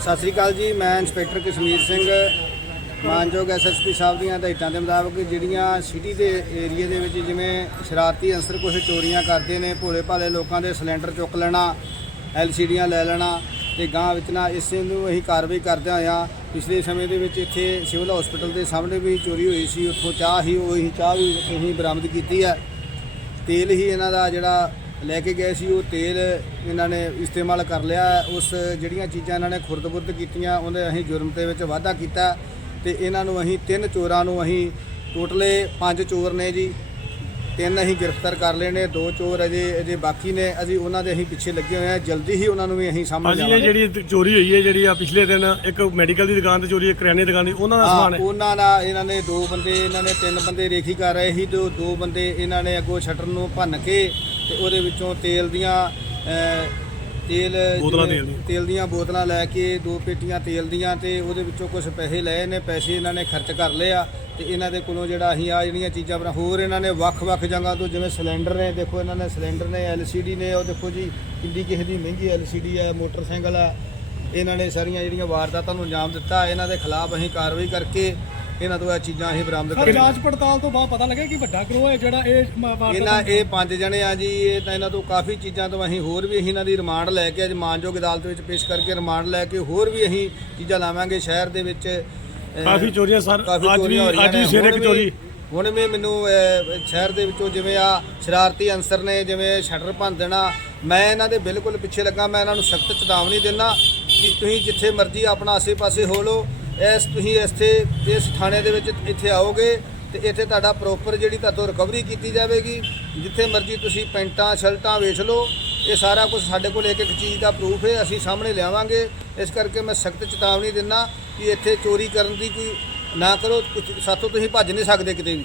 ਸਤਿ ਸ੍ਰੀ ਅਕਾਲ ਜੀ, ਮੈਂ ਇੰਸਪੈਕਟਰ ਕਸ਼ਮੀਰ ਸਿੰਘ, ਮਾਨਯੋਗ ਐਸਐਸਪੀ ਸਾਹਿਬ ਦੀਆਂ ਹਦਾਇਤਾਂ ਦੇ ਮੁਤਾਬਕ ਜਿਹੜੀਆਂ ਸਿਟੀ ਦੇ ਏਰੀਆ ਦੇ ਵਿੱਚ ਜਿਵੇਂ ਸ਼ਰਾਰਤੀ ਅੰਸਰ ਕੁਝ ਚੋਰੀਆਂ ਕਰਦੇ ਨੇ ਭੋਲੇ ਭਾਲੇ ਲੋਕਾਂ ਦੇ ਸਿਲੰਡਰ ਚੁੱਕ ਲੈਣਾ ਐਲਸੀਡੀਆਂ ਲੈ ਲੈਣਾ ਤੇ ਗਾਂ ਵਿੱਚ ਨਾ ਇਸੇ ਨੂੰ ਅਸੀਂ ਕਾਰਵਾਈ ਕਰਦੇ ਹੋਇਆ ਪਿਛਲੇ ਸਮੇਂ ਦੇ ਵਿੱਚ ਇੱਥੇ ਸਿਵਲ ਹਸਪੀਟਲ ਦੇ ਸਾਹਮਣੇ ਵੀ ਚੋਰੀ ਹੋਈ ਸੀ, ਉੱਥੋਂ ਚਾਹ ਹੀ, ਉਹੀ ਚਾਹ ਵੀ ਅਸੀਂ ਬਰਾਮਦ ਕੀਤੀ ਹੈ। ਤੇਲ ਹੀ ਇਹਨਾਂ ਦਾ ਜਿਹੜਾ ਲੈ ਕੇ ਗਏ ਸੀ ਉਹ ਤੇਲ ਇਹਨਾਂ ਨੇ ਇਸਤੇਮਾਲ ਕਰ ਲਿਆ। ਉਸ ਜਿਹੜੀਆਂ ਚੀਜ਼ਾਂ ਇਹਨਾਂ ਨੇ ਖੁਰਦ-ਬੁਰਦ ਕੀਤੀਆਂ ਉਹਦੇ ਅਸੀਂ ਜੁਰਮ ਦੇ ਵਿੱਚ ਵਾਧਾ ਕੀਤਾ ਤੇ ਇਹਨਾਂ ਨੂੰ ਅਸੀਂ ਤਿੰਨ ਚੋਰਾਂ ਨੂੰ ਅਸੀਂ ਟੋਟਲੇ ਪੰਜ ਚੋਰ ਨੇ ਜੀ। ਤਿੰਨ ਅਸੀਂ ਗ੍ਰਿਫਤਾਰ ਕਰ ਲਏ ਨੇ ਦੋ ਚੋਰ ਅਜੇ ਅਜੇ ਬਾਕੀ ਨੇ। ਅਸੀਂ ਉਹਨਾਂ ਦੇ ਅਸੀਂ ਪਿੱਛੇ ਲੱਗੇ ਹੋਏ ਆ ਜਲਦੀ ਹੀ ਉਹਨਾਂ ਨੂੰ ਵੀ ਅਸੀਂ ਸਾਹਮਣੇ ਹਾਂਜੀ ਇਹ ਜਿਹੜੀ ਚੋਰੀ ਹੋਈ ਹੈ ਜਿਹੜੀ ਆ ਪਿਛਲੇ ਦਿਨ ਇੱਕ ਮੈਡੀਕਲ ਦੀ ਦੁਕਾਨ ਤੇ ਚੋਰੀ ਹੈ ਕਰਿਆਨੇ ਦੀ ਦੁਕਾਨ ਦੀ ਉਹਨਾਂ ਦਾ ਸਮਾਨ ਹੈ। ਉਹਨਾਂ ਦਾ ਇਹਨਾਂ ਨੇ ਦੋ ਬੰਦੇ ਇਹਨਾਂ ਨੇ ਤਿੰਨ ਬੰਦੇ ਰੇਖੀ ਕਰ ਰਹੇ ਸੀ ਤੇ ਦੋ ਬੰਦੇ ਇਹਨਾਂ ਨੇ ਅੱਗੋਂ ਸ਼ਟਰ ਨੂੰ ਭੰਨ ਕੇ ਤੇ ਉਹਦੇ ਵਿੱਚੋਂ ਤੇਲ ਦੀਆਂ ਤੇਲ ਬੋਤਲਾਂ ਤੇਲ ਦੀਆਂ। ਤੇਲ ਦੀਆਂ ਬੋਤਲਾਂ ਲੈ ਕੇ ਦੋ ਪੇਟੀਆਂ ਤੇਲ ਦੀਆਂ ਤੇ ਉਹਦੇ ਵਿੱਚੋਂ ਕੁਝ ਪੈਸੇ ਲਏ ਨੇ ਪੈਸੇ ਇਹਨਾਂ ਨੇ ਖਰਚ ਕਰ ਲਏ ਆ ਤੇ ਇਹਨਾਂ ਦੇ ਕੋਲੋਂ ਜਿਹੜਾ ਅਸੀਂ ਆ ਜਿਹੜੀਆਂ ਚੀਜ਼ਾਂ ਬਣਾ ਹੋਰ ਇਹਨਾਂ ਨੇ ਵੱਖ-ਵੱਖ ਜਗ੍ਹਾ ਤੋਂ ਜਿਵੇਂ ਸਿਲੰਡਰ ਨੇ ਦੇਖੋ ਇਹਨਾਂ ਨੇ ਸਿਲੰਡਰ ਨੇ ਐਲਸੀਡੀ ਨੇ ਉਹ ਦੇਖੋ ਜੀ ਕਿੰਨੀ ਕਿਸੇ ਦੀ ਮਹਿੰਗੀ ਐਲਸੀਡੀ ਹੈ ਮੋਟਰਸਾਈਕਲ ਹੈ ਇਹਨਾਂ ਨੇ ਸਾਰੀਆਂ ਜਿਹੜੀਆਂ ਵਾਰਦਾਤਾਂ ਨੂੰ ਅੰਜਾਮ ਦਿੱਤਾ ਇਹਨਾਂ ਦੇ ਖਿਲਾਫ ਅਸੀਂ ਕਾਰਵਾਈ ਕਰਕੇ ਇਹਨਾਂ ਤੋਂ ਇਹ ਚੀਜ਼ਾਂ ਅਸੀਂ ਬਰਾਮਦ ਸਰ ਕਰੀਆਂ। ਜਾਂਚ ਪੜਤਾਲ ਤੋਂ ਬਾਅਦ ਪਤਾ ਲੱਗਿਆ ਕਿ ਵੱਡਾ ਗਰੋਹ ਹੈ ਜਿਹੜਾ ਇਹ ਮ- ਵਾਰਦਾਤ ਇਹਨਾਂ ਇਹ ਪੰਜ ਜਣੇ ਆ ਜੀ ਇਹ ਤਾਂ ਇਹਨਾਂ ਤੋਂ ਕਾਫੀ ਚੀਜ਼ਾਂ ਤੋਂ ਅਸੀਂ ਹੋਰ ਵੀ ਅਸੀਂ ਇਹਨਾਂ ਦੀ ਰਿਮਾਂਡ ਲੈ ਕੇ ਅੱਜ ਮਾਨਯੋਗ ਅਦਾਲਤ ਵਿੱਚ ਪੇਸ਼ ਕਰਕੇ ਰਿਮਾਂਡ ਲੈ ਕੇ ਹੋਰ ਵੀ ਅਸੀਂ ਚੀਜ਼ਾਂ ਲਾਵਾਂਗੇ ਸ਼ਹਿਰ ਦੇ ਵਿੱਚ। ਅਹ, ਕਾਫੀ ਚੋਰੀਆਂ ਸਰ ਕਾਫੀ ਅੱਜ ਵੀ ਚੋਰੀਆਂ ਹੋ ਰਹੀਆਂ ਅੱਜ ਵੀ ਨੇ। ਸਵੇਰੇ ਹੁਣ ਵੀ- ਚੋਰੀ। ਹੁਣ ਵੀ ਮੈਨੂੰ ਅਹ, ਸ਼ਹਿਰ ਦੇ ਵਿੱਚੋਂ ਜਿਵੇਂ ਆ ਸ਼ਰਾਰਤੀ ਅੰਸਰ ਨੇ ਜਿਵੇਂ ਸ਼ਟਰ ਭੰਨ ਦੇਣਾ ਮੈਂ ਇਹਨਾਂ ਦੇ ਬਿਲਕੁਲ ਪਿੱਛੇ ਲੱਗਾ ਮੈਂ ਇਹਨਾਂ ਨੂੰ ਸਖਤ ਚੇਤਾਵਨੀ ਦਿੰਦਾ ਕਿ ਤੁਸੀਂ ਜਿੱਥੇ ਮਰਜ਼ੀ ਆਪਣਾ ਆਸੇ-ਪਾਸੇ ਹੋ ਲਓ। ਇਸ ਤੁਸੀਂ ਇੱਥੇ, ਇਸ ਥਾਣੇ ਦੇ ਵਿੱਚ ਇੱਥੇ ਆਓਗੇ ਤੇ ਇੱਥੇ ਤੁਹਾਡਾ ਪ੍ਰੋਪਰ ਜਿਹੜੀ ਤੁਹਾਤੋਂ ਰਿਕਵਰੀ ਕੀਤੀ ਜਾਵੇਗੀ। ਜਿੱਥੇ ਮਰਜ਼ੀ ਤੁਸੀਂ ਪੈਂਟਾਂ, ਸ਼ਰਟਾਂ ਵੇਚ ਲਓ। ਇਹ ਸਾਰਾ ਕੁਝ ਸਾਡੇ ਕੋਲ ਇੱਕ ਇੱਕ ਚੀਜ਼ ਦਾ ਪ੍ਰੂਫ ਹੈ, ਅਸੀਂ ਸਾਹਮਣੇ ਲਿਆਵਾਂਗੇ। ਇਸ ਕਰਕੇ ਮੈਂ ਸਖਤ ਚੇਤਾਵਨੀ ਦਿੰਦਾ ਕਿ ਇੱਥੇ ਚੋਰੀ ਕਰਨ ਦੀ ਕੋਈ ਨਾ ਕਰੋ। ਕੁਛ- ਸਾਥੋਂ ਤੁਸੀਂ ਭੱਜ ਨਹੀਂ ਸਕਦੇ ਕਿਤੇ ਵੀ।